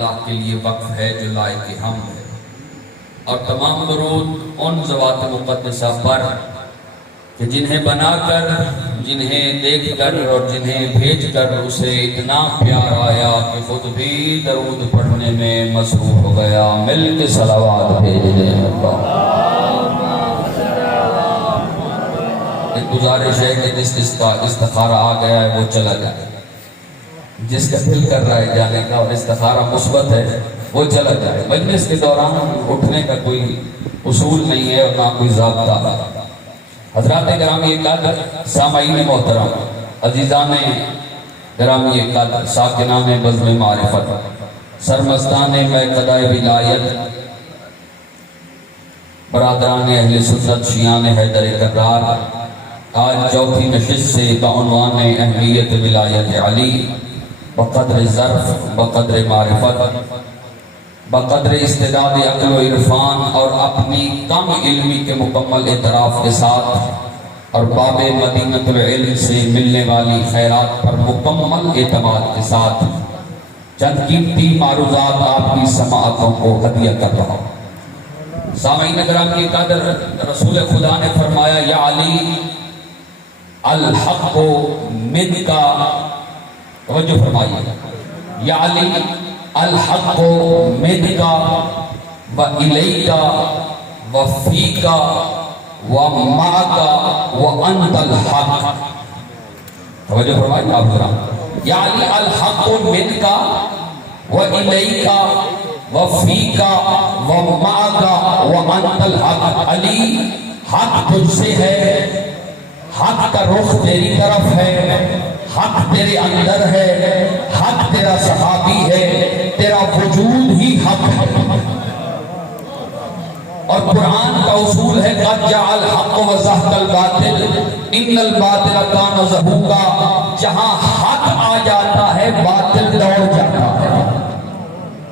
اللہ کے لیے وقف ہے جو لائق حمد ہے، اور تمام درود ان ذوات مقدسہ پر کہ جنہیں بنا کر، جنہیں دیکھ کر اور جنہیں بھیج کر اسے اتنا پیار آیا کہ خود بھی درود پڑھنے میں مصروف ہو گیا۔ مل کے صلوات بھیج دیں اللہ۔ ایک گزارش ہے کہ جس کا استخارہ آ گیا ہے وہ چلا جائے، جس کا دل کر رہا ہے جانے کا اور استخارہ مثبت ہے وہ چلا جائے۔ مجلس کے دوران اٹھنے کا کوئی اصول نہیں ہے اور نہ کوئی ضابطہ۔ حضرات گرامی قدر، سامعین محترم، عزیزان گرامی قدر، ساکنان بزم معرفت، سرمستان میقدہ ولایت، برادران اہل سنت، شیعان حیدر کرار، آج چوتھی نشست سے بعنوان اہمیت ولایت علی، بقدر ظرف، بقدر معرفت، بقدر استعداد عقل و عرفان اور اپنی کم علمی کے مکمل اعتراف کے ساتھ اور باب مدینۃ العلم سے ملنے والی خیرات پر مکمل اعتماد کے ساتھ چند قیمتی معروضات آپ کی سماعتوں کو ہدیہ کر رہا ہوں۔ سامعین گرامی قدر، رسول خدا نے فرمایا یا علی الحق من کا، توجہ فرمائیے، یا علی الحق من کا و الیکا و فیکا و معکا و انت الحق۔ توجہ فرمائیے آپ ذرا، یا علی الحق من کا و الیکا و فیکا و معکا و انت الحق۔ علی حق تجھ سے ہے، حق کا رخ تیری طرف ہے، حق تیرے اندر ہے، حق تیرا صحابی ہے، تیرا وجود ہی حق ہے۔ اور قرآن کا اصول ہے قد جاء الحق وزهق الباطل ان الباطل کان زہوقا۔ جہاں حق آ جاتا ہے باطل دوڑ جاتا ہے۔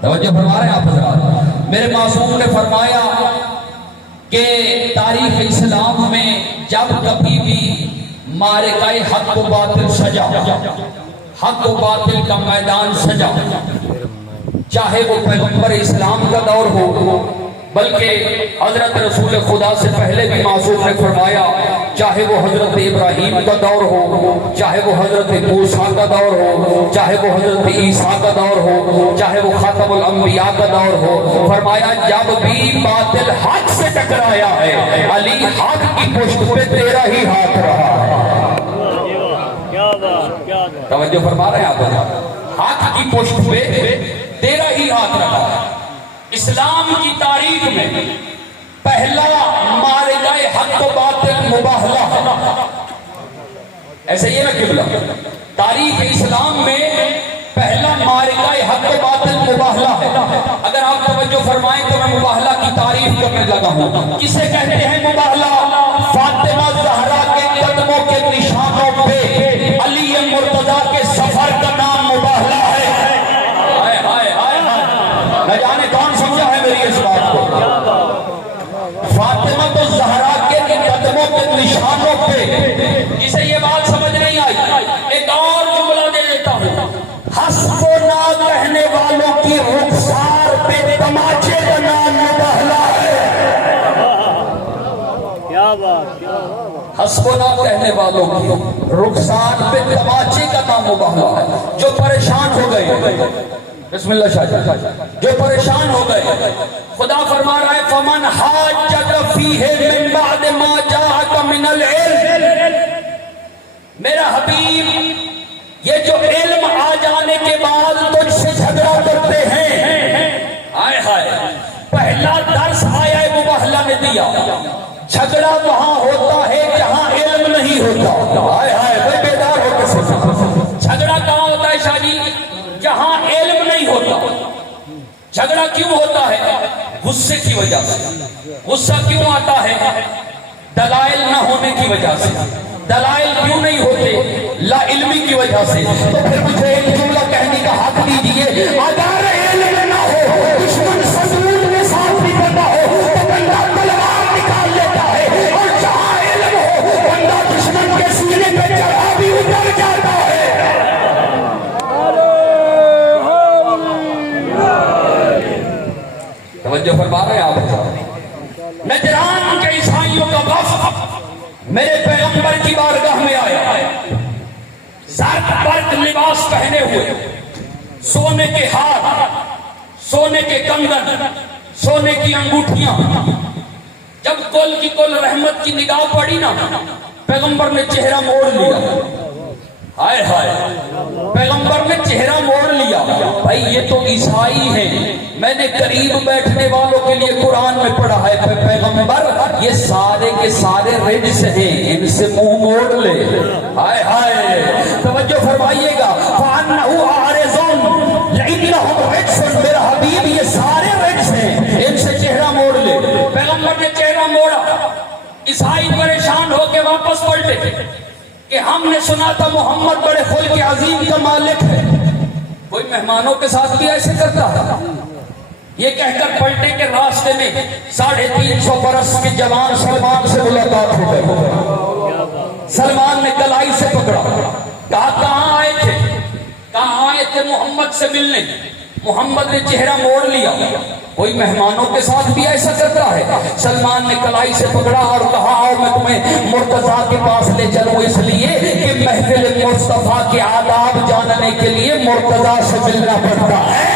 توجہ فرما رہے ہیں آپ حضرات؟ میرے معصوم نے فرمایا کہ تاریخ اسلام میں جب کبھی بھی معرکہ حق و باطل سجا، حق و باطل کا میدان سجا، چاہے وہ پیغمبر اسلام کا دور ہو، بلکہ حضرت رسول خدا سے پہلے بھی معصوم نے فرمایا چاہے وہ حضرت ابراہیم کا دور ہو، چاہے وہ حضرت موسیٰ کا دور ہو، چاہے وہ حضرت عیسیٰ کا دور ہو، چاہے وہ خاتم الانبیاء کا دور ہو، فرمایا جب بھی باطل حق سے ٹکرایا ہے علی حق کی پشت پہ تیرا ہی ہاتھ رہا ہے۔ توجہ فرما رہے ہیں آپ؟ حق کی پشت پہ تیرا ہی ہاتھ رہا ہے۔ اسلام کی تاریخ میں پہلا معرکہ حق و باطل مباہلہ ہے، ایسے یہ نا قبلہ، تاریخ اسلام میں پہلا معرکہ حق و باطل مباہلہ ہے۔ اگر آپ توجہ فرمائیں تو میں مباہلہ کی تعریف کرنے لگا ہوں۔ کسے کہتے ہیں مباہلہ؟ فاطمہ زہرا کے قدموں کے نشانوں پہ علی مرتضیٰ کے سفر کا نام مباہلہ ہے۔ نہ جانے کون سمجھا ہے میری اس بات کو؟ فاطمہ تو زہرا کے قدموں کے نشانوں پہ، جسے یہ بات سمجھ نہیں آئی ایک اور جملہ دے دیتا ہوں، حسب و نا کہنے والوں کی رخسار پہ تماچے کا نام مباہلہ ہے۔ کیا بات، حسب و نا کہنے والوں کی رخسار پہ تماچے کا نام مباہلہ ہے۔ جو پریشان ہو گئے، بسم اللہ شاہد، جو پریشان ہو گئے، خدا فرما رہا ہے فمن حاجک فیہ من بعد ما جاءک من العلم۔ میرا حبیب یہ جو علم آ جانے کے بعد تجھ سے جھگڑا کرتے ہیں، آئے ہائے، پہلا درس آیا مباہلہ نے دیا، جھگڑا وہاں ہوتا ہے جہاں علم نہیں ہوتا۔ آئے ہائے، بھائی بیدار ہو کے سن، جھگڑا کہاں ہوتا ہے شاہ جی؟ جہاں علم نہیں ہوتا۔ جھگڑا کیوں ہوتا ہے؟ غصے کی وجہ سے۔ غصہ کیوں آتا ہے؟ دلائل نہ ہونے کی وجہ سے۔ دلائل کیوں نہیں ہوتے؟ لا علمی کی وجہ سے۔ تو پھر مجھے ایک جملہ کہنے کا حق دیجئے، اگر علم نہ ہو، دشمن صدور میں ساتھ بھی کرتا ہو تو بندہ تلوار نکال لیتا ہے، اور جہاں علم ہو بندہ دشمن کے سینے پہ چڑھا بھی اتر جاتا ہے۔ توجہ فرما رہے ہیں آپ؟ نجران کے عیسائیوں کا وفد میرے پیغمبر کی بارگاہ میں آیا، زرد برد لباس پہنے ہوئے، سونے کے ہار، سونے کے کنگن، سونے کی انگوٹھیاں۔ جب کل کی کل رحمت کی نگاہ پڑی نا، پیغمبر نے چہرہ موڑ لیا۔ ہائے ہائے، پیغمبر نے چہرہ موڑ لیا۔ بھائی یہ تو عیسائی ہیں، میں نے قریب بیٹھنے والوں کے لیے قرآن میں پڑھا ہے پیغمبر یہ سارے کے سارے رجس ہیں، ان سے منہ موڑ لے۔ ہائے ہائے، توجہ فرمائیے گا، فَأَنَّهُ عَارِضٌ لَإِنَّهُمْ رِجْسٌ، میرا حبیب یہ سارے رجس ہیں، ان سے چہرہ موڑ لے۔ پیغمبر نے چہرہ موڑا، عیسائی پریشان ہو کے واپس پلٹے کہ ہم نے سنا تھا محمد بڑے خلق عظیم کا مالک ہے، کوئی مہمانوں کے ساتھ بھی ایسے کرتا ہے؟ یہ کہہ کر پلٹے کے راستے میں 350 برس کے جوان سلمان سے ملاقات ہو گئی۔ سلمان نے کلائی سے پکڑا، کہا کہاں آئے تھے؟ کہاں آئے تھے محمد سے ملنے؟ محمد نے چہرہ موڑ لیا، کوئی مہمانوں کے ساتھ بھی ایسا کرتا ہے؟ سلمان نے کلائی سے پکڑا اور کہا آؤ میں تمہیں مرتضیٰ کے پاس لے چلوں، اس لیے کہ محفل مصطفیٰ کے آداب جاننے کے لیے مرتضیٰ سے ملنا پڑتا ہے۔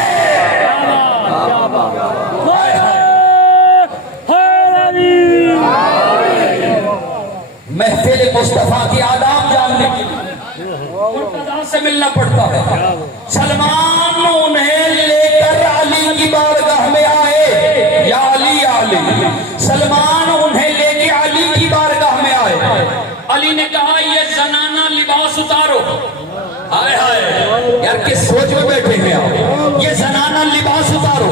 محفل مصطفیٰ کے آداب جاننے کے لیے مرتضیٰ سے ملنا پڑتا ہے۔ سلمان انہیں لے کر علی کی بارگاہ میں آئے، یا علی یا علی، سلمان انہیں لے کے علی کی بارگاہ میں آئے۔ علی نے کہا یہ زنانہ لباس اتارو۔ ہائے ہائے، یار کس سوچ میں بیٹھے ہیں آپ؟ یہ زنانہ لباس اتارو،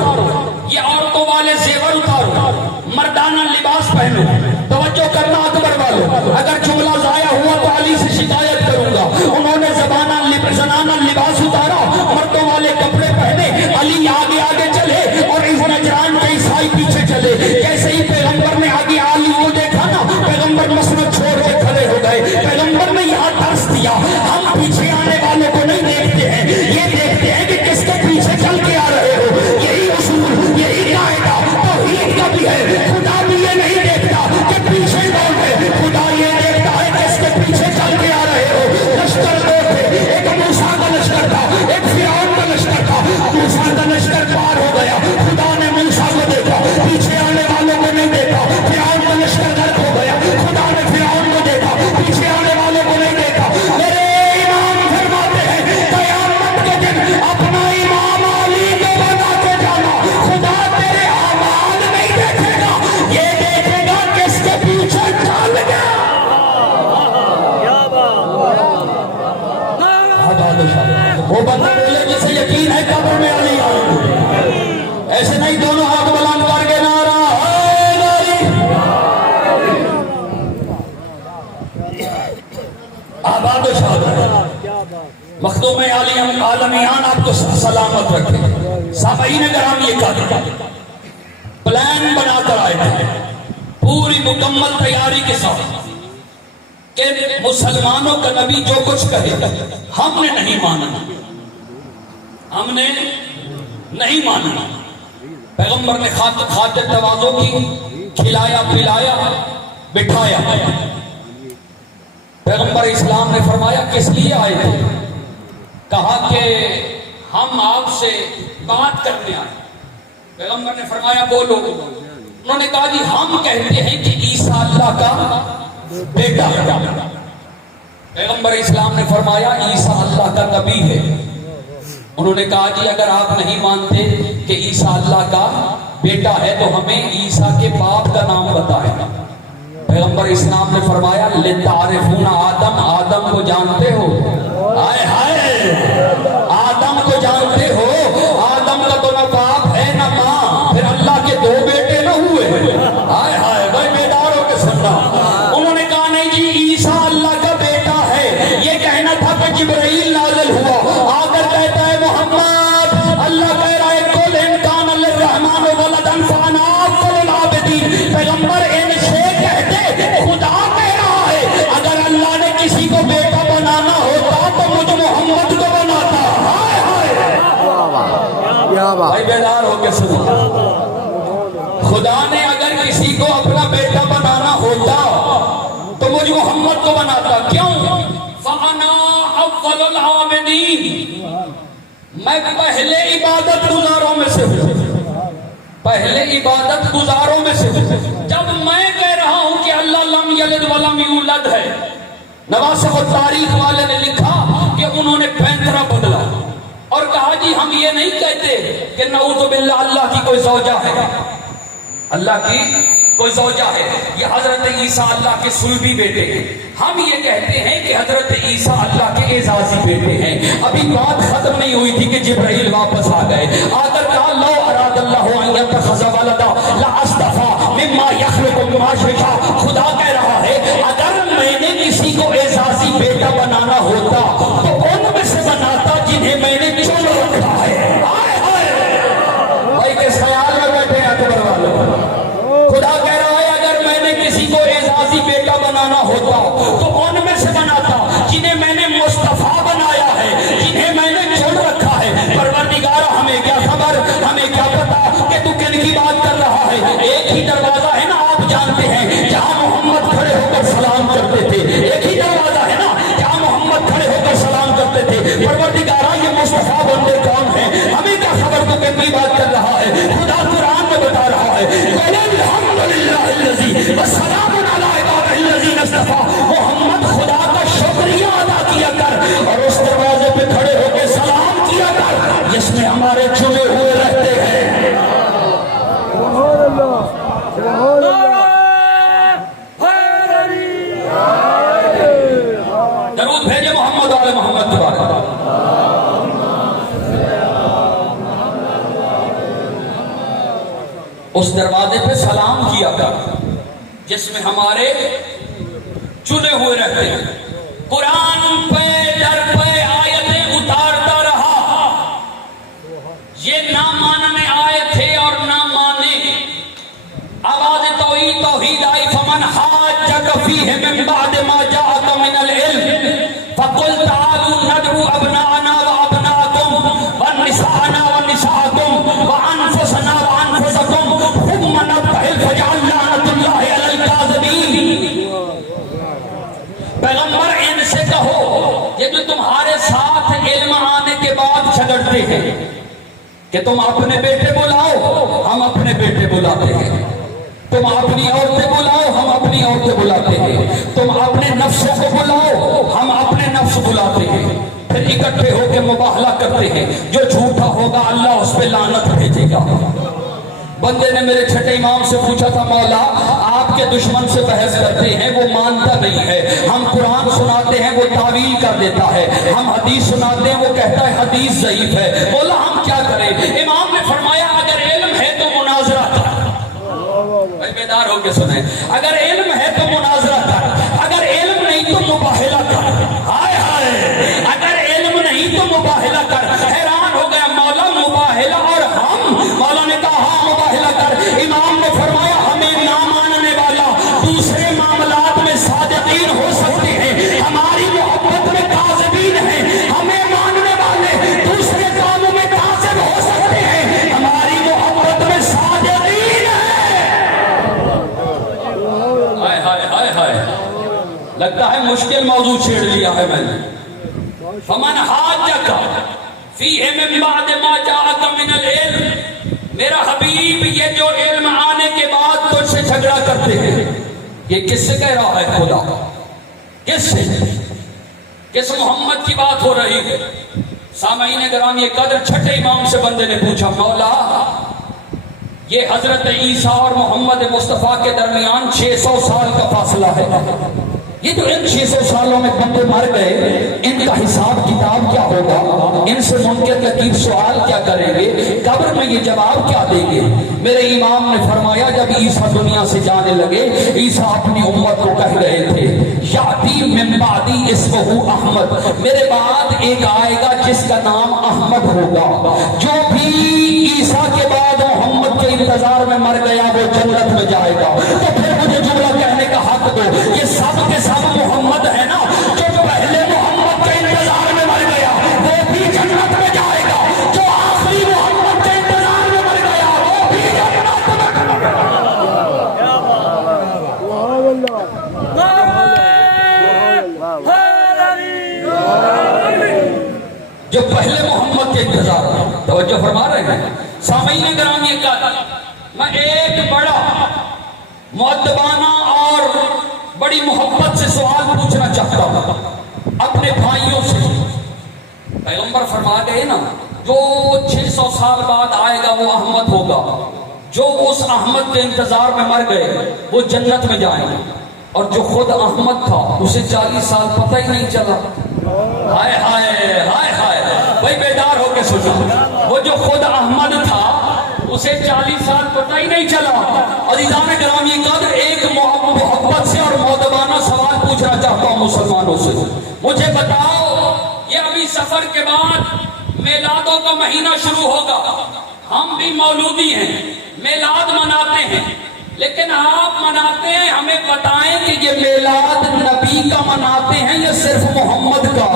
یہ عورتوں والے زیور اتارو، مردانہ لباس پہنو۔ توجہ کرنا اکبر والو، اگر جملہ ضائع ہوا تو علی سے شکایت کروں گا۔ انہوں نے زنانہ لباس اتارا، مردوں والے کپڑے پہنے، علی آگے آگے چلے اور اس نجران کے عیسائی پیچھے چلے۔ جیسے ہی پیغمبر نے آگے علی کو دیکھا نا، پیغمبر مسجد چھوڑ کے کھڑے ہو گئے۔ پیغمبر نے یہاں درس دیا، ہم پیچھے آنے والوں کو نہیں دیکھتے ہیں، یہ دیکھتے ہیں کہ کس کے پیچھے چل کے آ رہے ہو۔ یہی اصول، یہی قاعدہ توحید کا بھی ہے۔ خدا بھی یہ نہیں دیکھتا کہ پیچھے کون ہے، خدا یہ دیکھتا ہے کہ اس کے پیچھے چل کے آ رہے ہو۔ لشکر دو تھے، ایک موسیٰ کا لشکر تھا، ایک فرعون کا لشکر تھا۔ موسیٰ کا لشکر پار ہو گیا، خدا نے موسیٰ کو دیکھا، پیچھے آنے والوں کو نہیں دیکھا۔ فرعون کا لشکر غرق ہو گیا، خدا نے فرعون کو دیکھا، پیچھے آنے والوں کو نہیں دیکھا۔ میرے امام فرماتے ہیں قیامت کے دن اپنا امام علی کو بنا کے جانا، خدا تیرے اعمال نہیں دیکھے گا، یہ دیکھے گا کہ اس کے پیچھے چل گیا۔ وہ بندہ بولے جسے یقین ہے قبر میں علی آئے گا، ایسے نہیں دونوں ہاتھ بلند کر کے نعرہ آباد و شاد۔ مخدوم عالمیان آپ کو سلامت رکھے۔ سامعین کرام یہ کہا پلان بنا کر آئے تھے پوری مکمل تیاری کے ساتھ کہ مسلمانوں کا نبی جو کچھ کہے ہم نے نہیں مانا، ہم نے نہیں مانا۔ پیغمبر نے خاطر تواضع کی، کھلایا پلایا بٹھایا۔ پیغمبر اسلام نے فرمایا کس لیے آئے تھے؟ کہا کہ ہم آپ سے بات کرنے آئے۔ پیغمبر نے فرمایا بولو۔ انہوں نے کہا جی ہم کہتے ہیں کہ عیسیٰ اللہ کا بیٹا ہے۔ پیغمبر اسلام نے فرمایا عیسیٰ اللہ کا نبی ہے۔ انہوں نے کہا جی اگر آپ نہیں مانتے کہ عیسیٰ اللہ کا بیٹا ہے تو ہمیں عیسیٰ کے باپ کا نام بتائیں۔ پیغمبر اسلام نے فرمایا لتعرفون آدم، آدم کو جانتے ہو؟ ہائے ہائے، آدم کو جانتے ہو؟ آدم کا تو نہ باپ ہے نہ ماں، پھر اللہ کے دو بیٹے نہ ہوئے؟ ہائے ہائے، بھائی بیدار ہو کے سننا۔ انہوں نے کہا نہیں جی عیسیٰ اللہ کا بیٹا ہے، یہ کہنا تھا کہ جبرائیل نازل ہوا آ کر کہتا ہے محمد، اللہ کہہ رہا ہے قل ان کان للرحمن ولدا فانا افضل العابدین۔ پیغمبر ان سے کہتے خدا کہہ رہا ہے اگر اللہ نے کسی کو بیٹا بنانا ہوتا تو مجھ محمد کو بناتا۔ ہائے ہائے، بھائی بیدار ہو کے سنو۔ خدا نے اگر کسی کو اپنا بیٹا بنانا ہوتا تو مجھ محمد کو بناتا. کیوں؟ فَأَنَا أَفْضَلُ الْعَابِدِينَ، میں پہلے عبادت گزاروں میں سے ہوں، پہلے عبادت گزاروں میں سے ہوں. جب میں کہہ رہا ہوں کہ اللہ لم یلد ولم یولد ہے، نواسخ التاریخ والے نے لکھا کہ انہوں نے پینترا بدلا اور کہا جی ہم یہ نہیں کہتے کہ نعوذ باللہ اللہ کی کوئی زوجہ ہے، اللہ کی کوئی زوجہ ہے. یہ حضرت عیسیٰ اللہ کے صلبی بیٹے ہیں. ہم یہ کہتے ہیں کہ حضرت عیسیٰ اللہ کے اعزازی بیٹے ہیں. ابھی بات ختم نہیں ہوئی تھی کہ جبرائیل واپس آ گئے. آگر کہا لو اراد اللہ ان یتخذ ولدا لاصطفى مما یخلق ما یشاء. خدا کہہ رہا ہے اگر میں نے کسی کو اعزازی بیٹا بنانا ہوتا تو ان میں سے بناتا جنہیں میں نے چن رکھا ہے. بھائی کے خیال میں بیٹھے ہیں اکبر والے. خدا کہہ رہا ہے اگر میں نے کسی کو اعزازی بیٹا بنانا ہوتا تو ان میں سے بناتا جنہیں میں نے مصطفیٰ بنایا ہے، جنہیں میں نے چن رکھا ہے. پروردگار ہمیں کیا خبر، ہمیں کیا پتا کہ تو کن کی بات کر رہا ہے. ایک ہی دروازہ ہے نا، آپ جانتے ہیں جہاں محمد کھڑے ہو کر سلام کرتے تھے. ایک ہی دروازہ ہے نا جہاں محمد کھڑے ہو کر سلام کرتے تھے. پروردگار یہ مصطفیٰ بندے کون ہیں، ہمیں کیا خبر تو کن کی بات کر رہا ہے. خدا قرآن میں بتا رہا ہے والسلام علی عبادہ الذین اصطفیٰ. محمد خدا کا شکریہ ادا کیا کر اور اس دروازے پہ کھڑے ہو کے سلام کیا کر جس میں ہمارے چنے ہوئے رہتے ہیں. درود بھیجے محمد والے محمد کے بارے. اس دروازے پہ سلام کیا کر جس میں ہمارے چنے ہوئے رہتے ہیں. قرآن پہ در پہ آیتیں اتارتا رہا. یہ نہ ماننے آئے تھے اور نہ مانے. آواز توحید توحید آئی. فمن حاجک فیہ من بعد ما جاءک من العلم فقل تعالوا ندعو ابناءنا وابناءکم ونساءنا ونساءکم وانفسنا وانفسکم ثم نبتہل فجعل لعنت اللہ علی الکاذبین. پیغمبر ان سے کہو یہ جو تمہارے ساتھ علم آنے کے بعد جھگڑتے ہیں کہ تم اپنے بیٹے بلاؤ ہم اپنے بیٹے بلاتے ہیں، تم اپنی عورتیں بلاؤ ہم اپنی عورتیں بلاتے ہیں، تم اپنے نفسوں کو بلاؤ ہم اپنے نفس بلاتے ہیں، پھر اکٹھے ہو کے مباہلہ کرتے ہیں. جو جھوٹا ہوگا اللہ اس پہ لعنت بھیجے گا. بندے نے میرے چھٹے امام سے پوچھا تھا مولا آپ کے دشمن سے بحث کرتے ہیں وہ مانتا نہیں ہے، ہم قرآن سناتے ہیں وہ تعویل کر دیتا ہے، ہم حدیث سناتے ہیں وہ کہتا ہے حدیث ضعیف ہے، مولا ہم کیا کریں؟ امام نے فرمایا اگر علم ہے تو مناظرہ کر. بیدار ہو کے سنیں، اگر علم ہے تو مناظرہ کر، اگر علم نہیں تو مباہلہ کر. ہائے ہائے، اگر علم نہیں تو مباہلہ کر. حیران ہو گیا مولا مباہلہ اور ہم. مولا نے کہا ہاں مباہلہ کر. امام نے فرمایا ہمیں نہ ماننے والا دوسرے معاملات میں صادقین ہو سکتے ہیں، ہماری محبت میں کاذبین ہیں. ہمیں ماننے والے دوسرے کاموں میں کاذب ہو سکتے ہیں، ہماری محبت میں صادقین ہیں. لگتا ہے مشکل موضوع چھیڑ لیا ہے میں نے. فمن حاجک فیہ من بعد ما جاءک من العلم. میرا حبیب یہ جو علم آنے کے بعد تجھ سے جھگڑا کرتے ہیں یہ کس سے کہہ رہا ہے خدا؟ کس سے؟ کس محمد کی بات ہو رہی ہے؟ سامعین گرامی قدر چھٹے امام سے بندے نے پوچھا مولا یہ حضرت عیسیٰ اور محمد مصطفیٰ کے درمیان 600 سال کا فاصلہ ہے، یہ جو ان 600 سالوں میں بندے مر گئے ان کا حساب کتاب کیا ہوگا؟ ان سے منکر نکیر سوال کیا کریں گے؟ قبر میں یہ جواب کیا دیں گے؟ میرے امام نے فرمایا جب عیسیٰ دنیا سے جانے لگے عیسیٰ اپنی امت کو کہہ رہے تھے یاتی من بعدی اسمہ احمد، میرے بعد ایک آئے گا جس کا نام احمد ہوگا. جو بھی عیسیٰ کے بعد محمد کے انتظار میں مر گیا وہ جنت میں جائے گا. تو پھر مجھے جملہ کہنے کا حق دو، یہ سب کے سب محمد ہے نا؟ جو پہلے محمد کے انتظار میں مر گیا وہ بھی جنت میں جائے گا، جو آخری محمد کے انتظار میں مر گیا وہ بھی جنت میں جائے گا. جو پہلے محمد کے انتظار میں. توجہ فرما رہے ہیں سامعین گرامی. میں ایک بڑا مؤدبانہ اور بڑی محبت سے سوال پوچھنا چاہتا ہوں اپنے بھائیوں سے. پیغمبر فرما گئے نا جو 600 سال بعد آئے گا وہ احمد ہوگا. جو اس احمد کے انتظار میں مر گئے وہ جنت میں جائیں گے. اور جو خود احمد تھا اسے 40 سال پتہ ہی نہیں چلا. ہائے ہائے ہائے ہائے. بھائی بیدار ہو کے سنو. وہ جو خود احمد تھا اسے 40 سال پتہ ہی نہیں چلا. عزیزان گرامی قدر ایک محبت سے اور مؤدبانہ سوال پوچھنا چاہتا ہوں مسلمانوں سے. مجھے بتاؤ یہ ابھی سفر کے بعد میلادوں کا مہینہ شروع ہوگا. ہم بھی مولودی ہیں میلاد مناتے ہیں لیکن آپ مناتے ہیں ہمیں بتائیں کہ یہ میلاد نبی کا مناتے ہیں یا صرف محمد کا؟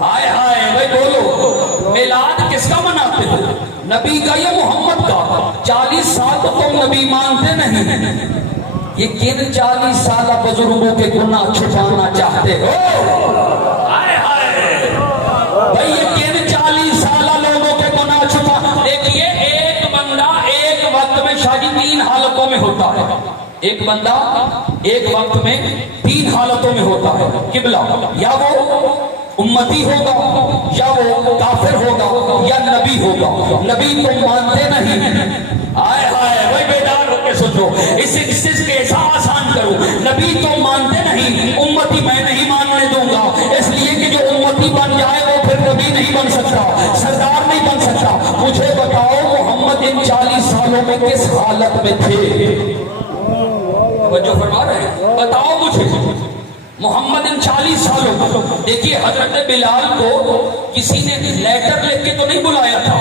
ہائے ہائے بھائی بولو میلاد کس کا مناتے ہیں نبی کا یا محمد کا؟ 40 سال تو تم نبی مانتے نہیں. یہ کن 40 سالہ بزرگوں کے گناہ چھپانا چاہتے ہو؟ ہائے ہائے بھائی یہ کن 40 سالہ لوگوں کے گناہ چھپا. دیکھیے ایک بندہ ایک وقت میں شاید 3 حالتوں میں ہوتا ہے. ایک بندہ ایک وقت میں 3 حالتوں میں ہوتا ہے. قبلہ یا وہ امتی ہوگا یا وہ کافر ہوگا یا نبی ہوگا. نبی تم مانتے نہیں. آئے ہائے بھائی بیدار ہو کے سوچو. اس کے آسان کرو. نبی تم مانتے نہیں امتی میں نہیں ماننے دوں گا. اس لیے کہ جو امتی بن جائے وہ پھر نبی نہیں بن سکتا سردار نہیں بن سکتا. مجھے بتاؤ محمد ان 40 سالوں میں کس حالت میں تھے؟ جو فرما رہے ہیں بتاؤ مجھے محمد ان 40 سالوں میں. دیکھیے حضرت بلال کو کسی نے لیٹر لکھ کے تو نہیں بلایا تھا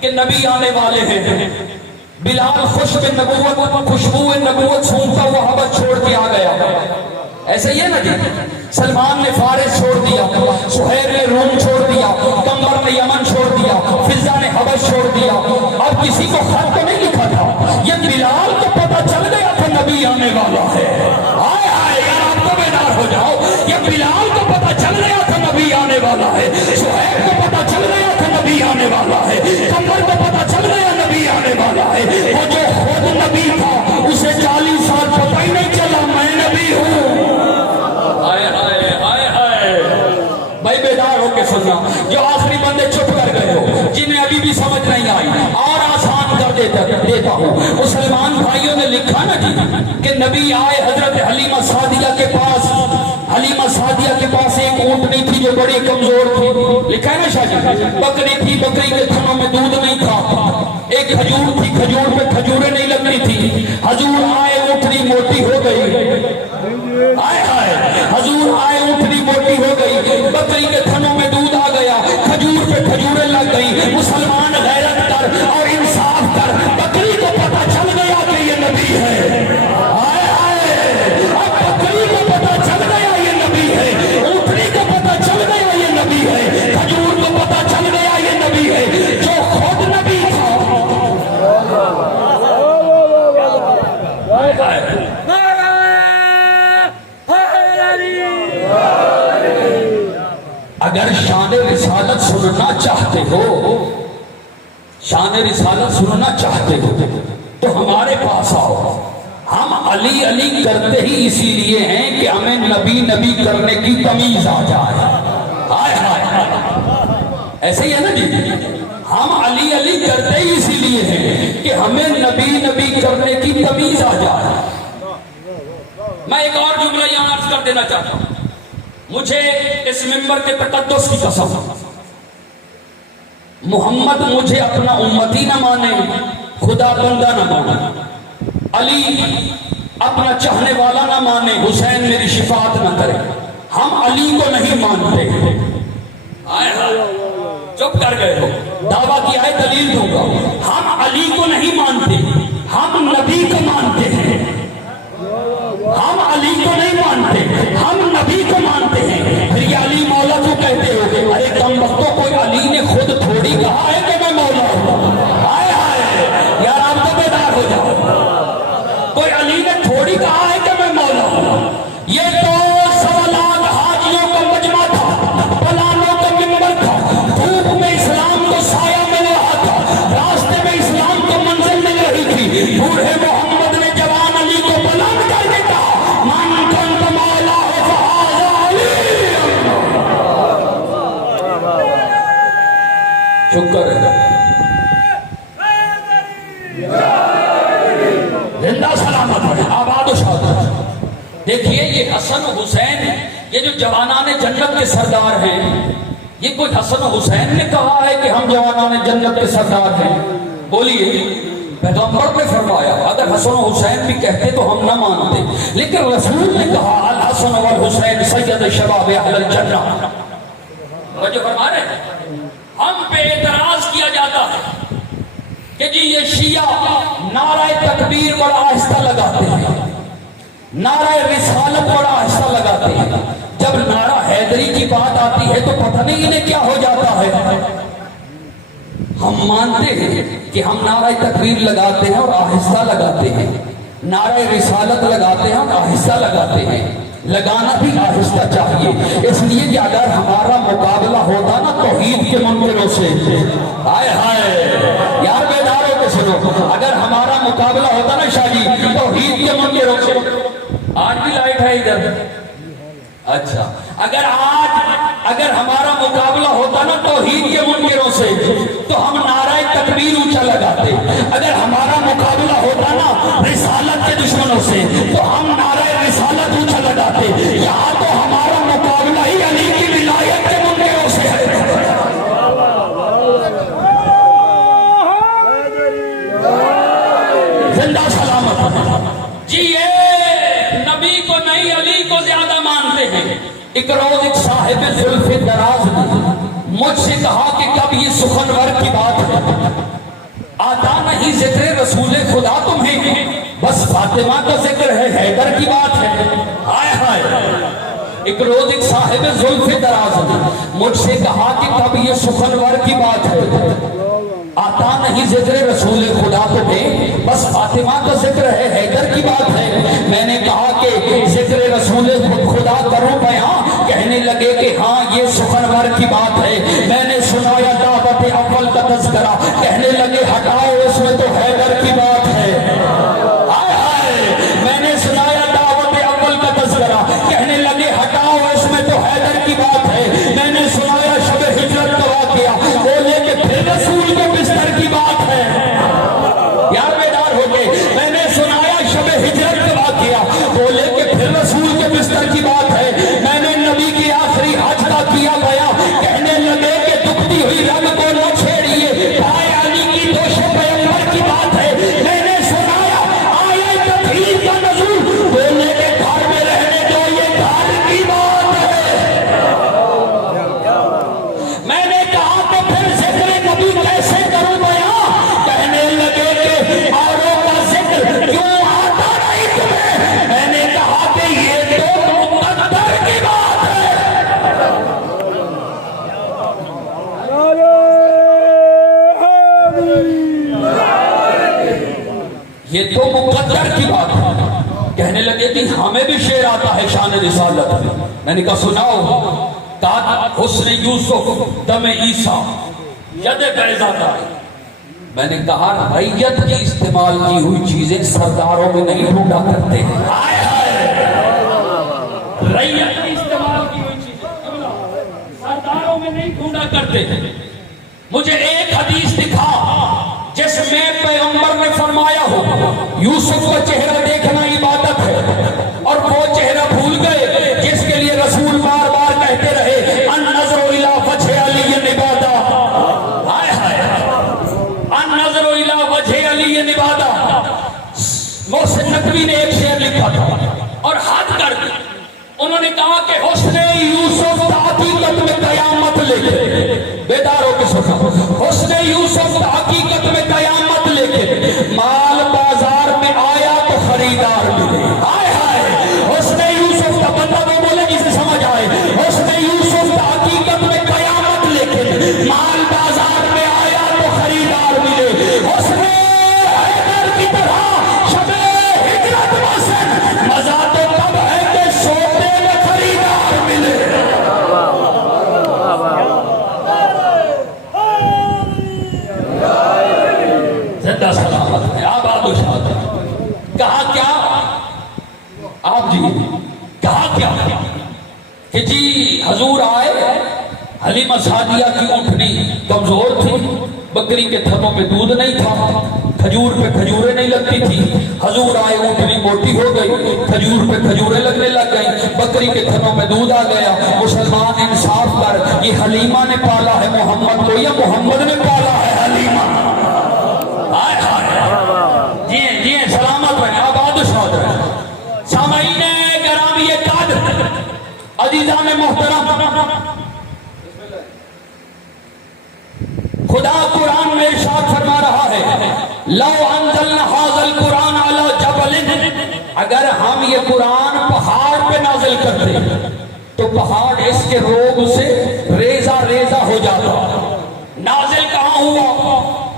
کہ نبی آنے والے ہیں. بلال خوشبو نبوت سونگتا ہوا حبش چھوڑ کے آ گیا. ایسے ہی ہے نا جی. سلمان نے فارس چھوڑ دیا, سہیل نے روم چھوڑ دیا, کمبر نے یمن چھوڑ دیا, فضا نے حبش چھوڑ دیا. اب کسی کو خط تو نہیں لکھا تھا. یہ بلال کو پتہ چل گیا تھا نبی آنے والا ہے. آئے آئے یار آپ کو بیدار ہو جاؤ. یہ بلال کو پتہ چل گیا تھا نبی آنے والا ہے. سہیل کو پتہ چل گیا تھا نبی آنے والا ہے. کمبر کو پتہ چل گیا نبی آنے والا ہے. وہ جو خود نبی تھا اسے 40 سال پتہ ہی نہیں چلا میں نبی ہوں. بھائی بیدار ہو کے سننا. جو آخری بندے چپ کر گئے ہو جنہیں ابھی بھی سمجھ نہیں آئی اور آسان کر دیتا ہوں. مسلمان بھائیوں نے لکھا نا جی کہ نبی آئے حضرت حلیمہ سعدیہ کے پاس. حلیمہ سعدیہ کے پاس ایک اونٹنی تھی جو بڑی کمزور تھی. لکھا ہے نا شاہ جی. بکری تھی, بکری کے تھنوں میں دودھ نہیں تھا. ایک کھجور تھی, کھجور پہ کھجوریں نہیں لگتی تھی. حضور آئے اونٹنی موٹی ہو گئی. آئے آئے حضور آئے اونٹنی موٹی ہو گئی. بکری کے تھنوں میں دودھ آ گیا, کھجور پہ کھجوریں لگ گئی. مسلمان غیرت کر اور انصاف کر. بکری کو پتہ چل گیا کہ یہ نبی ہے. آئے آئے اب بکری کو پتہ چل گیا یہ نبی ہے. اونٹنی کو پتہ چل گیا یہ نبی ہے. کھجور کو پتہ چل گیا یہ نبی ہے. جو خود نبی تھا اگر شان رسالت سننا چاہتے ہو, شان رسالت سننا چاہتے ہو تو ہمارے پاس آؤ. ہم علی علی کرتے ہی اسی لیے ہیں کہ ہمیں نبی نبی کرنے کی تمیز آ جائے. ہائے ہائے ایسے ہی ہے نا جی. ہم علی علی کرتے ہی اسی لیے ہیں کہ ہمیں نبی نبی کرنے کی تمیز آ جائے. میں ایک اور جملہ یہاں عرض کر دینا چاہتا ہوں. مجھے اس منبر کے تقدس کی قسم, محمد مجھے اپنا امتی نہ مانے, خدا بندہ نہ مانے, علی اپنا چاہنے والا نہ مانے, حسین میری شفاعت نہ کرے. ہم علی کو نہیں مانتے. چپ کر گئے ہو, دعویٰ کیا ہے دلیل دوں گا. ہم علی کو نہیں مانتے, ہم نبی کو مانتے ہیں. ہم علی کو نہیں مانتے, ہم نبی کو مانتے ہیں. پھر یہ علی مولا کو کہتے ہو. ارے کم وقتوں کوئی علی نے خود تھوڑی کہا ہے کہ میں مولا ہوں. آئے آئے یار آپ تو بیدار ہو جاؤ. کوئی علی نے تھوڑی کہا ہے کہ میں مولا ہوں. یہ تو 1.25 لاکھ حاجیوں کا مجمع تھا, پلانوں کا منبر تھا, دیکھیے یہ حسن و حسین، یہ جو جوانان جنت کے سردار ہیں، یہ کوئی حسن و حسین نے کہا ہے کہ ہم جوانان جنت کے سردار ہیں؟ بولیے، پیغمبر نے فرمایا اگر حسن و حسین بھی کہتے تو ہم نہ مانتے، لیکن رسول نے کہا الحسن والحسین سید شباب اہل الجنہ۔ جو فرما رہے ہیں، ہم پہ اعتراض کیا جاتا ہے کہ جی یہ شیعہ نعرہ تکبیر بڑا آہستہ لگاتے ہیں، نعرہ رسالت بڑا آہستہ لگاتے ہیں، جب نعرہ حیدری کی بات آتی ہے تو پتہ نہیں انہیں کیا ہو جاتا ہے۔ ہم مانتے ہیں کہ ہم نعرہ تکبیر لگاتے ہیں اور آہستہ لگاتے ہیں، نعرہ رسالت لگاتے ہیں اور آہستہ لگاتے ہیں، لگانا بھی آہستہ چاہیے، اس لیے کہ اگر ہمارا مقابلہ ہوتا نا توحید کے منکروں سے، ہائے ہائے یار بیداروں کے سنو، اگر ہمارا مقابلہ ہوتا نا شاہ جی توحید کے منکروں سے، آج بھی لائٹ ہے ادھر، اچھا اگر ہمارا مقابلہ ہوتا نا توحید کے منکروں سے تو ہم نعرہ تکبیر اونچا لگاتے، اگر ہمارا مقابلہ ہوتا نا رسالت کے دشمنوں سے تو ہم نعرہ رسالت اونچا لگاتے، یہاں تو ہمارا مقابلہ ہی علی کی ولایت کے منکروں سے ہے۔ زندہ سلامت جی، یہ نبی کو نہیں علی کو زیادہ مانتے ہیں۔ ایک روز ایک صاحب زلف دراز نے مجھ سے کہا کہ کب یہ سخنور کی بات ہے، آتا نہیں ذکر رسول خدا تمہیں، بس فاطمہ کا ذکر ہے، حیدر کی بات ہے، ہائے ہائے۔ ایک روز ایک صاحب زلف دراز نے مجھ سے کہا کہ کب یہ سخنور کی بات ہے، آتا نہیں ذکر رسول خدا تمہیں، بس فاطمہ کا ذکر ہے، حیدر کی بات ہے۔ میں نے کہا کہ ذکر رسول خدا کروں بیان، کہنے لگے کہ ہاں یہ سخنور کی بات ہے۔ میں نے سنایا دعوت اول کا تذکرہ، کہنے لگے ہٹاؤ اس میں تو حیدر کی بات ہے، ہائے ہائے۔ میں نے سنایا دعوت اول کا تذکرہ، کہنے لگے ہٹاؤ اس میں تو حیدر کی بات ہے۔ میں نے سنایا شب ہجرت کا واقعہ، بولے کہ پھر رسول کے بستر کی بات ہے، یار بیدار ہو گئے۔ میں نے سنایا شب ہجرت کا واقعہ، بولے کہ پھر رسول کے بستر کی بات ہے۔ میں نے نبی کی آخری حج کا کیا بیان، کہنے لگے کہ دکھتی ہوئی رگ کو نہ چھیڑیے، بھائی علی کی دوش پیغمبر کی بات ہے۔ میں نے سنایا آیت تطہیر کا نزول، بولے کہ گھر میں رہنے دو یہ گھر کی بات ہے۔ میں نے کہا تو پھر ذکر نبی کیسے کروں بیان، کہنے لگے کہ اوروں کا ذکر کیوں آتا نہیں تمہیں۔ میں نے کہا کہ یہ تو مقدر کی بات ہے۔ یہ تو مقدر کی بات ہے۔ کہنے لگے کہ ہمیں بھی شعر آتا ہے شان رسالت میں۔ میں نے کہا سناؤ، کہا حسن یوسف دم عیسیٰ ید بیضاء۔ میں نے کہا ریت کی استعمال کی ہوئی چیزیں سرداروں میں نہیں ڈھونڈا کرتے، ہائے ہائے۔ ریت کی استعمال کی ہوئی چیزیں سرداروں میں نہیں ڈھونڈا کرتے۔ مجھے ایک حدیث دکھا جس میں پیغمبر نے فرمایا ہو یوسف کا چہرہ دیکھنا عبادت ہے، اور وہ چہرہ بھول گئے جس کے لیے رسول بار بار کہتے رہے النظر الی وجہ علی عبادہ، ہائے ہائے، النظر الی وجہ علی عبادہ۔ محسن نقوی نے ایک شعر لکھا تھا اور حد کر دی، انہوں نے کہا کہ حسن یوسف حقیقت میں قیامت لے کے، بیداروں کے سکھا، حسن یوسف حقیقت میں قیامت لے کے، مال بازار میں آیا تو خریدار ملے، ہائے ہائے۔ حسن یوسف کا بندہ وہ بولے جسے سمجھ آئے، حسن یوسف حقیقت میں قیامت لے کے، مال بازار میں آیا تو خریدار ملے۔ حسن حیدر کی طرح شب ہجرت وسن، مزہ تو تب ہے کہ سوتے میں خریدار ملے۔ زندہ سلامت ہے، آباد و شاد ہے۔ کہا کیا آپ جی، کہا کیا کہ جی حضور آئے، حلیمہ سعدیہ کی اونٹنی کمزور تھی، بکری کے تھنوں میں دودھ نہیں تھا، کھجور پہ کھجوریں نہیں لگتی تھی، حضور آئے اونٹنی موٹی ہو گئی، کھجور پہ کھجوریں لگنے لگ گئی، بکری کے تھنوں میں دودھ آ گیا۔ مسلمان انصاف کر، یہ حلیمہ نے پالا ہے محمد کو یا محمد نے پالا ہے حلیمہ؟ جی سلامت رہیں، آباد و شاد رہیں۔ سامعین گرامی قدر، عزیزان محترم، خدا قرآن میں ارشاد فرما رہا ہے لو انزلنا هذا القرآن على جبل، اگر ہم یہ قرآن پہاڑ پہ نازل کرتے تو پہاڑ اس کے روگ سے ریزہ ریزہ ہو جاتا۔ نازل کہاں ہوا؟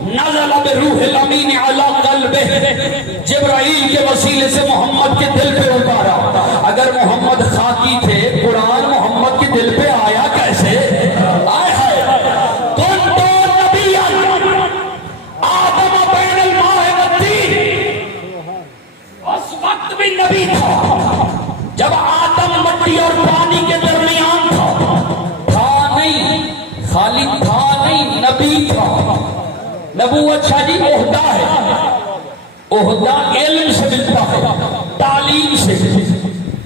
نزل بروح الامین علی قلبہ، جبرائیل کے وسیلے سے محمد کے دل پہ اتارا۔ اگر محمد خاکی تھے، قرآن محمد کے دل پہ آیا کیسے؟ آئے ہائے بھی نبی تھا جب آدم مٹی اور پانی کے درمیان تھا نہیں، خالی تھا نہیں، نبی تھا۔ نبوت شاہ جی عہدہ ہے، عہدہ علم سے ملتا ہے، تعلیم سے۔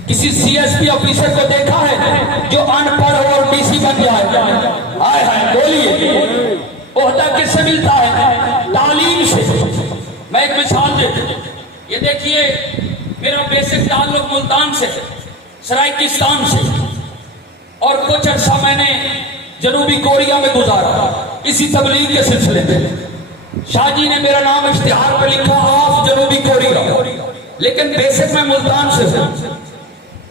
کسی سی ایس پی آفیسر کو دیکھا ہے جو ان پڑھ اور ڈی سی بن جائے؟ ہائے ہائے بولیے، عہدہ کس سے ملتا ہے؟ تعلیم سے۔ میں ایک مثال دے دوں، یہ دیکھیے میرا بیسک تعلق ملتان سے، سرائکستان سے، اور کچھ عرصہ میں نے جنوبی کوریا میں گزارا اسی تبلیغ کے سلسلے میں۔ شاہ جی نے میرا نام اشتہار پہ لکھا آف جنوبی کوریا، لیکن بیسک میں ملتان سے ہوں۔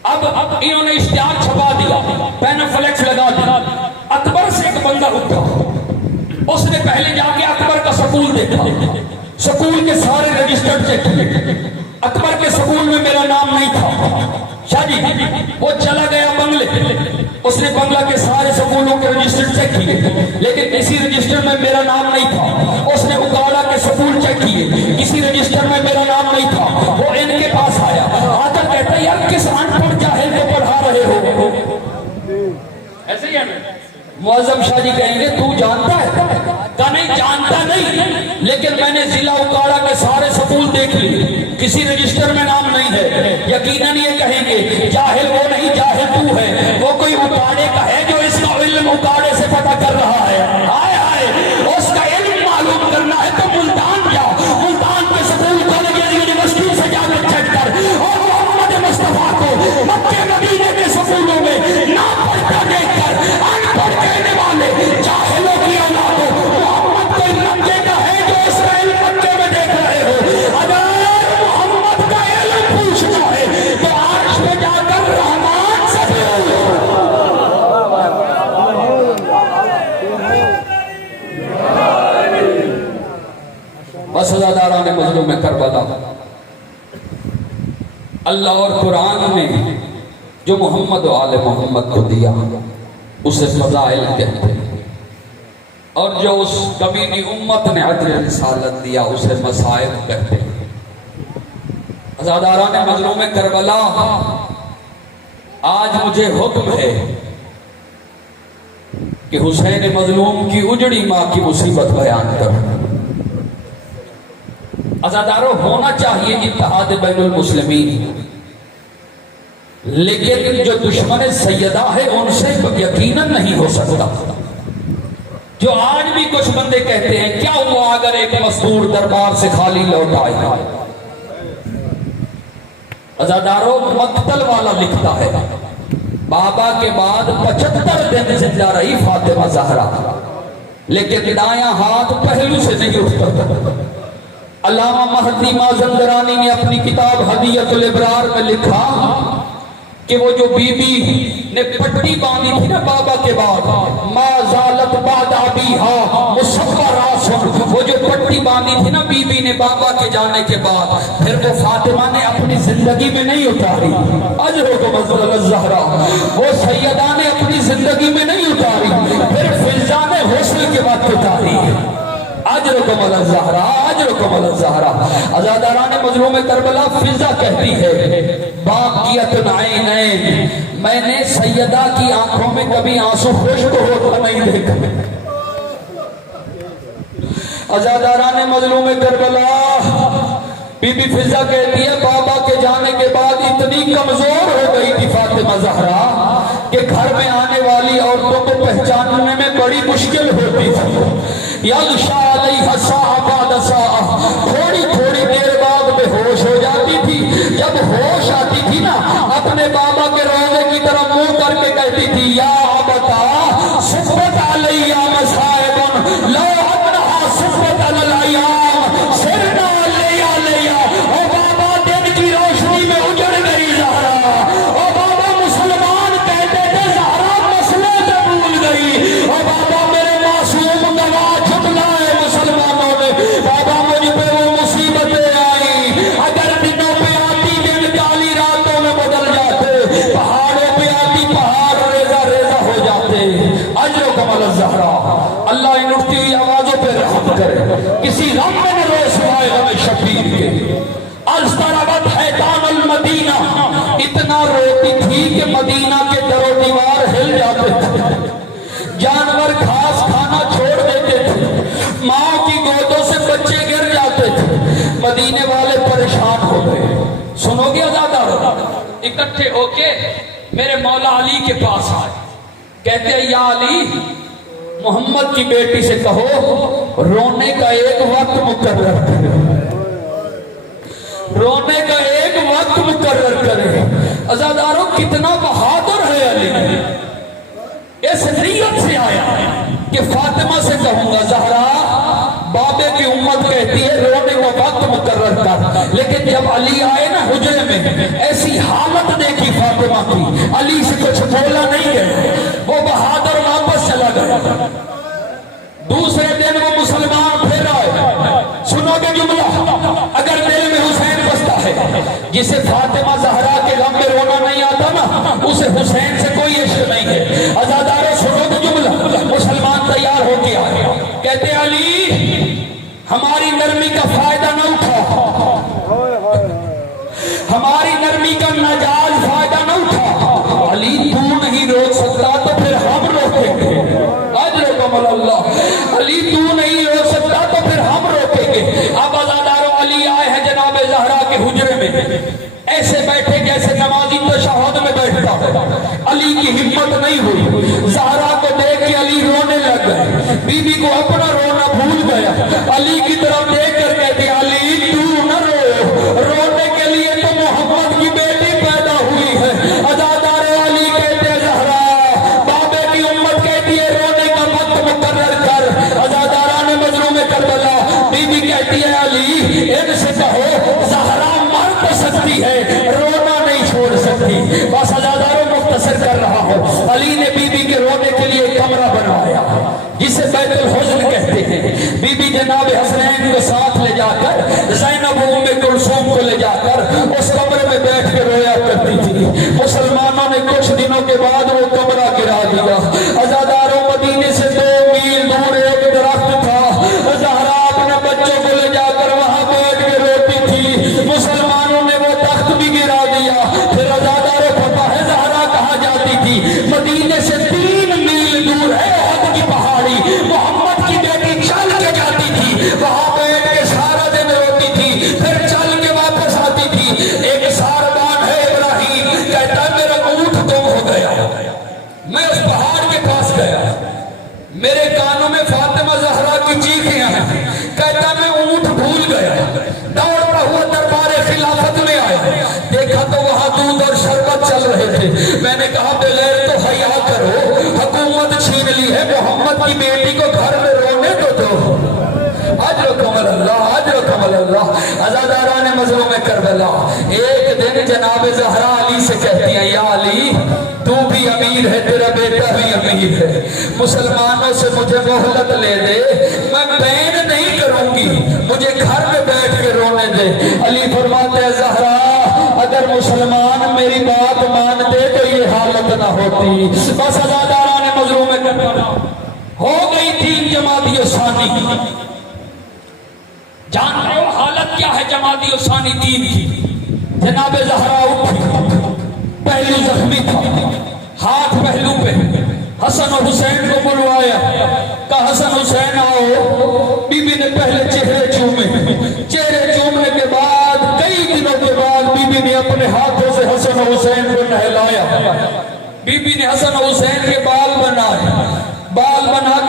اب انہوں نے اشتہار چھپا دیا، پینو فلیکس لگا دیا۔ اکبر سے ایک بندہ اٹھا، اس نے پہلے جا کے اکبر کا سکول دیکھا، سکول کے سارے رجسٹر چیک کیے، اکبر کے سکول میں میرا نام نہیں تھا۔ شاہ جی وہ چلا گیا بنگلے، اس نے بنگلہ کے سارے سکولوں کے رجسٹر چیک کیے، لیکن کسی رجسٹر میں میرا نام نہیں تھا۔ اس نے اکاڑا کے سکول چیک کیے، کسی رجسٹر میں میرا نام نہیں تھا۔ وہ ان کے پاس آیا، آ کر کہتا ہے یار کس ان پڑھ جاہل کو پڑھا رہے ہو؟ ایسے ہی ہے معظم شاہ جی کہیں گے تو جانتا ہے؟ کہا نہیں جانتا نہیں، لیکن میں نے ضلع اکاڑا کے سارے سکول دیکھ لیے، کسی رجسٹر میں نام نہیں ہے۔ یقیناً یہ کہیں گے جاہل وہ نہیں، جاہل تو ہے، وہ کوئی اکاڑے کا ہے جو اس کا علم اکاڑے سے پتہ کر رہا ہے۔ آئے آئے اس کا علم معلوم کرنا ہے تو ملتان جاؤ، ملتان کے سکول کالج یونیورسٹی سے جا کر چیک کر، اور محمد مصطفیٰ کو مکے مدینے کے سکولوں میں نام پڑھتا دیکھ کر ان پڑھ کہنے والے جاہلوں کی اولادوں محمد کوئی مکے کا ہے جو اسرائیل مکے میں دیکھ رہے ہو؟ اگر محمد کا علم پوچھنا ہے تو عرش پہ جا کر رحمان سے پوچھو۔ بس عزاداران مظلوم کربلا، اللہ اور قرآن نے جو محمد و آل محمد کو دیا اسے فضائل کہتے ہیں، اور جو اس کمینی امت نے عدل رسالت دیا اسے مصائب کہتے ہیں۔ عزاداران مظلوم کربلا، آج مجھے حکم ہے کہ حسین مظلوم کی اجڑی ماں کی مصیبت بیان کروں۔ عزاداروں ہونا چاہیے اتحاد بین المسلمین، لیکن جو دشمن سیدہ ہے ان سے یقیناً نہیں ہو سکتا۔ جو آج بھی کچھ بندے کہتے ہیں کیا ہوا اگر ایک مزدور دربار سے خالی لوٹ آئے؟ عزاداروں مقتل والا لکھتا ہے بابا کے بعد 75 دن زندہ رہی فاطمہ زہرا، لیکن دایاں ہاتھ پہلو سے نہیں اٹھتا۔ علامہ مہدی مازندرانی نے اپنی کتاب ہدیۃ الابرار میں لکھا کہ وہ جو بی بی نے پٹی باندھی تھی نا بابا کے بعد، ما زالت بعد ابیہا مصبرا، وہ جو پٹی باندھی تھی نا بی بی نے بابا کے جانے کے بعد، پھر وہ فاطمہ نے اپنی زندگی میں نہیں اتاری۔ اجرکم الزہرا، وہ سیدہ نے اپنی زندگی میں نہیں اتاری، پھر فضا نے حسن کے بعد اتاری۔ اجرکم الزہرا، اجرکم الزہرا۔ عزاداران مظلوم کربلا، فضا کہتی ہے باقیت العینین، میں نے سیدہ کی آنکھوں میں کبھی آنسو خشک ہوتا نہیں دیکھا۔ عزاداران مظلوم کربلا بی بی فضا کہتی ہے بابا کے جانے کے بعد اتنی کمزور ہو گئی تھی فاطمہ زہرا کہ گھر میں آنے والی عورتوں کو پہچاننے میں بڑی مشکل ہوتی تھی. یغشا علیہا ساعۃ بعد ساعۃ، تھوڑی تھوڑی دیر بعد بے ہوش ہو جاتی تھی. جب ہوش آتی تھی نا اپنے بابا کے روضے کی طرف منہ کر کے کہتی تھی یا ابتا صبت علیہ مصائب لو ابنہا صبت علی الایام سرنا لیا لیا. او بابا دن کی روشنی میں اجڑ گئی زہرا. او بابا مسلمان کہتے تھے زہرا مسئلے سے بھول گئی. او بابا میرے معصوم گواہ جھٹلائے مسلمانوں نے. بابا مجھ پہ وہ مصیبتیں آئی اگر دنوں پہ آتی دن کالی راتوں میں بدل جاتے، پہاڑوں پہ آتی پہاڑ ریزہ ریزہ ہو جاتے. اجر و کمال الزہرا. اللہ ان اٹھتی ہوئی آوازوں پہ رحم کرے. کسی غم میں نہ روسوائے غم شبیر کے. اضطربت حیطان المدینہ، اتنا روتی تھی کہ مدینہ کے در و دیوار ہل جاتے تھے. جانور گھاس کھانا چھوڑ دیتے تھے. ماں کی گودوں سے بچے گر جاتے تھے. مدینے والے پریشان ہو گئے. سنو گے عزادارو؟ اکٹھے ہو کے میرے مولا علی کے پاس آئے. کہتے ہیں یا علی محمد کی بیٹی سے کہو رونے کا ایک وقت مقرر کرے. رونے کا ایک وقت مقرر کرے. عزادارو کتنا بہادر ہے علی. اس نیت سے آیا کہ فاطمہ سے کہوں گا زہرا بابے کی امت کہتی ہے رونے کا وقت مقرر کر. لیکن جب علی آئے نا حجرے میں ایسی حالت دیکھی فاطمہ کی، علی سے کچھ بولا نہیں ہے. وہ بہادر واپس چلا گیا. دوسرے دن وہ مسلمان پھر آئے. سنو گے جملہ؟ اگر دل میں حسین بستا ہے، جسے فاطمہ زہرا کے غم میں رونا نہیں آتا نا اسے حسین سے کوئی عشق نہیں ہے. عزادارو سنو گے جملہ؟ مسلمان تیار ہو کے آئے. کہتے علی ہماری نرمی کا فائدہ نہ اٹھا، ہماری نرمی کا ناجائز فائدہ نہ اٹھا. علی تو نہیں روک سکتا تو پھر ہم روکیں گے. اجر کمل اللہ. علی تو نہیں روک سکتا تو پھر ہم روکیں گے. اب عزادارو علی آئے ہیں جناب زہرا کے حجرے میں. ایسے بیٹھے جیسے نمازی تشہد میں بیٹھتا ہے. علی کی ہمت نہیں ہوئی. زہرا کو دیکھ کے علی رونے لگ گئے. بی بی کو اپنا رونا بھول گیا. علی کی طرف دیکھ کر کہتے علی تو نہ رو، رونے کے لیے تو محمد کی بیٹی پیدا ہوئی ہے. عزادارو علی کہتے زہرا بابے کی امت کہتی ہے رونے کا وقت مقرر کر. عزاداران مظلوم کربلا بی بی کہتی ہے علی ان سے کہو زہرا مر تو سکتی ہے رونا نہیں چھوڑ سکتی. بس عزاداروں مختصر کر رہا ہوں. علی نے بی بی کے رونے کے لیے ایک کمرہ بنوایا جسے بیت الحزن کہتے ہیں. بی بی جناب حسنین کو ساتھ لے جا کر زینب ام کلثوم کو لے جا کر اس کمرے میں بیٹھ کے رویا کرتی تھی. مسلمانوں نے کچھ دنوں کے بعد وہ کمرہ گرا دیا. عزاداروں مدینے سے 2 میل دور ایک درخت تھا. زہرا اپنے بچوں کو لے جا کر وہاں بیٹھ کے روتی تھی. مسلمانوں نے وہ تخت بھی گرا دیا. پھر عزاداروں پتہ ہے زہرا کہاں جاتی تھی؟ مدینے سے 3 میل دور ہے احد کی پہاڑی. محمد کی بیٹی چل کے جاتی تھی وہاں بیٹھ کے سارا دن روتی تھی. پھر چل کے واپس آتی تھی. ایک ساربان ہے ابراہیم کہتا ہے میرا اونٹ گم ہو گیا. میں اس پہاڑ کے پاس گیا. میرے کانوں میں فاطمہ زہرا کی چیخیں ہیں. کہتا میں اونٹ بھول گیا. دوڑتا ہوا دربار خلافت میں آیا. دیکھا تو وہاں دودھ اور شربت چل رہے تھے. میں نے کہا بغیر تو حیا کرو، حکومت چھین لی ہے، محمد کی بیٹی کو گھر میں رونے دو. اجر کمل اللہ، اجر کمل اللہ. عزاداران مظلوم کربلا ایک دن جناب زہرا علی سے کہتی ہیں یا علی تو بھی امیر ہے، تیرا بیٹا بھی امیر ہے. مسلمانوں سے مجھے مہلت لے دے، میں بین نہیں کروں گی، مجھے گھر میں بیٹھ کے رونے دے. علی فرماتے ہیں زہرا اگر مسلمان میری بات مانتے تو یہ حالت نہ ہوتی. بس عزاداران مظلوم کربلا ہو گئی 3 جمادی الثانی. جان رہے ہو حالت کیا ہے جمادی الثانی 3 کی؟ جناب زہرا اٹھی، پہلو زخمی تھا، ہاتھ پہلو پہ. حسن و حسین کو بلوایا، کہا حسن حسین آؤ. بی بی نے پہلو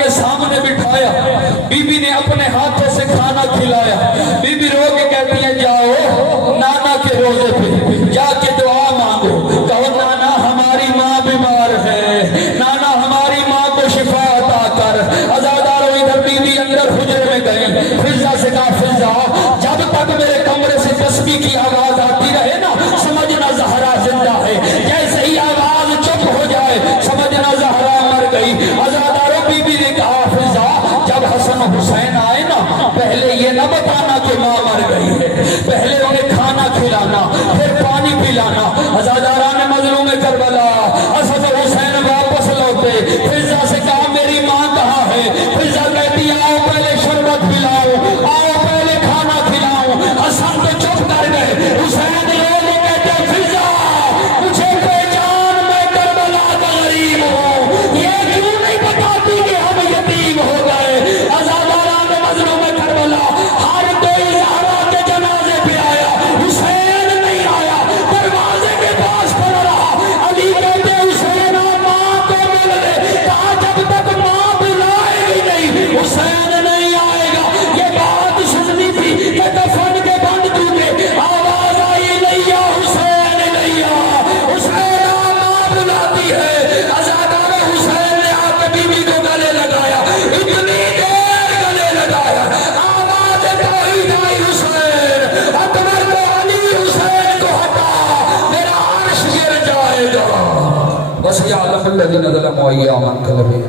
کے سامنے بٹھایا، بی بی نے اپنے ہاتھوں سے کھانا کھلایا، بی بی رو کے کہتی ہے جاؤ نانا کے روزے پہ جا کے دعا مانگو، کہو نانا ہماری ماں بیمار ہے، نانا ہماری ماں کو شفا عطا کر۔ عزادارو ادھر بی بی اندر حجرے میں گئی، فضا سے کہا فضا جب تک میرے کمرے سے تسبیح کی آواز آتی رہے نا سمجھنا زہرا زندہ ہے، جیسے ہی آواز چپ ہو جائے سمجھنا زہرا مر گئی۔ عزادارو بی بی نے کہا فضا جب حسن حسین آئے نا پہلے یہ نہ بتانا کہ ماں مر گئی ہے، پہلے انہیں کھانا کھلانا پھر پانی پلانا۔ عزاداران مظلوم کربلا حسن حسین واپس لوٹے، فضا سے کہا میری ماں کہاں ہے؟ فضا کہتی آؤ پہلے شربت پلاؤ، آؤ پہلے کھانا کھلاؤ۔ حسن تو چپ کر گئے، حسین لوگ کہتے فضا مجھے پہچان میں کربلا کا غریب ہوں، یہ کیوں نہیں بتاتی کہ ہم یتیم ہو گئے؟ عزاداران مظلوم کربلا ہر کوئی زہرا کے جنازے پہ آیا، حسین نہیں آیا، دروازے کے پاس کھڑا رہا۔ علی کہتے حسین ماں کو مل لے، کہا جب تک ماں بلائے گی نہیں حسین نہیں آئے گا۔ یہ بات سننی تھی کہ دفن کے بند ٹوٹے، آواز آئی لیا حسین لیا، حسین ماں بلاتی ہے۔ عزادار حسین نے آ کے بی بی کو گلے لگایا، اتنی دیر گلے لگایا، آواز توحید آئی حسین اکبر کو علی حسین کو ہٹا میرا عرش گر جائے گا۔ بس یا علم الذین ظلموا ایاما کلبی